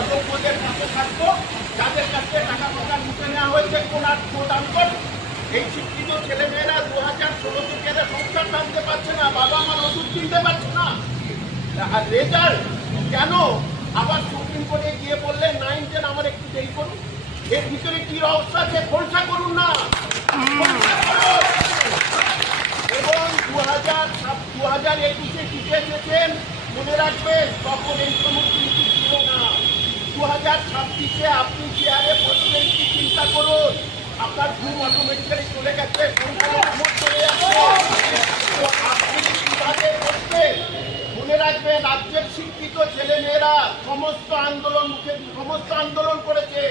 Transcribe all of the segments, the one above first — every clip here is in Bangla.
অযোগ্যদের কাছে থাকবো, যাদের কাছে টাকা পয়সা মুখে নেওয়া হয়েছে কোট আনকোট। এই শিক্ষিত ছেলেমেয়েরা 2016 থেকে সংসার টানতে পারছে না, বাবা আমার ওষুধ কিনতে পারছে না। আর রেজাল্ট কেন আবার সুপ্রিম কোর্টে গিয়ে বললেন 9, 10 আমার একটু দেরি করুন। এর ভিতরে কি রহস্য আছে খোলসা করুন না। এবং 2021-এ টিকে এসেছেন, মনে রাখবেন তখন এই সমস্ত নীতি ছিল না। 2026-এ আপনি চেয়ারে বসবেন কি চিন্তা করুন, আপনার ঘুম অটোমেটিক্যালি চলে গেছে, চলে যাচ্ছে। তো আপনি কিভাবে বসবেন মনে রাখবেন, রাজ্যের শিক্ষিত ছেলেমেয়েরা সমস্ত আন্দোলন করেছে,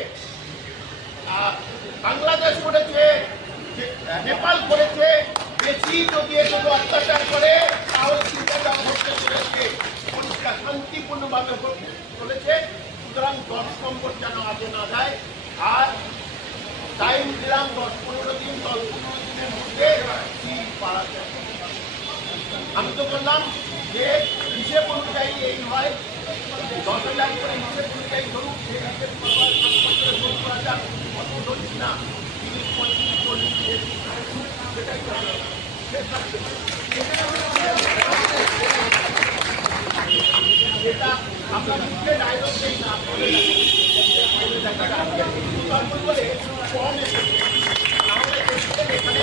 বাংলাদেশ করেছে, নেপাল করেছে। বেশি যদি এগুলো অত্যাচার করে তাহলে চিন্তা করতে চলেছে, পরীক্ষা শান্তিপূর্ণভাবে চলেছে। সুতরাং 10 নম্বর যেন আগে না যায়। আর টাইম দিলাম 10-15 দিন, 10-15 দিনের মধ্যে পাওয়া যায়। আমি তো বললাম যে হিসেব অনুযায়ী এই হয় 10,000 করে হিসেব অনুযায়ী ধরুন, সেই হিসেব করা যাক, অত ধরছি না, 30-35-40 সেটাই সেটা আপনার মুখে ডায়লগ নেই না, বলে কম এসেছে, তাহলে এখানে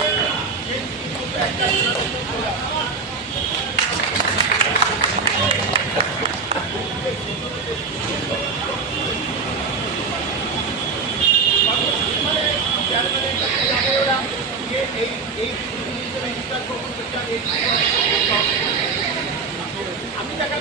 আমি দেখা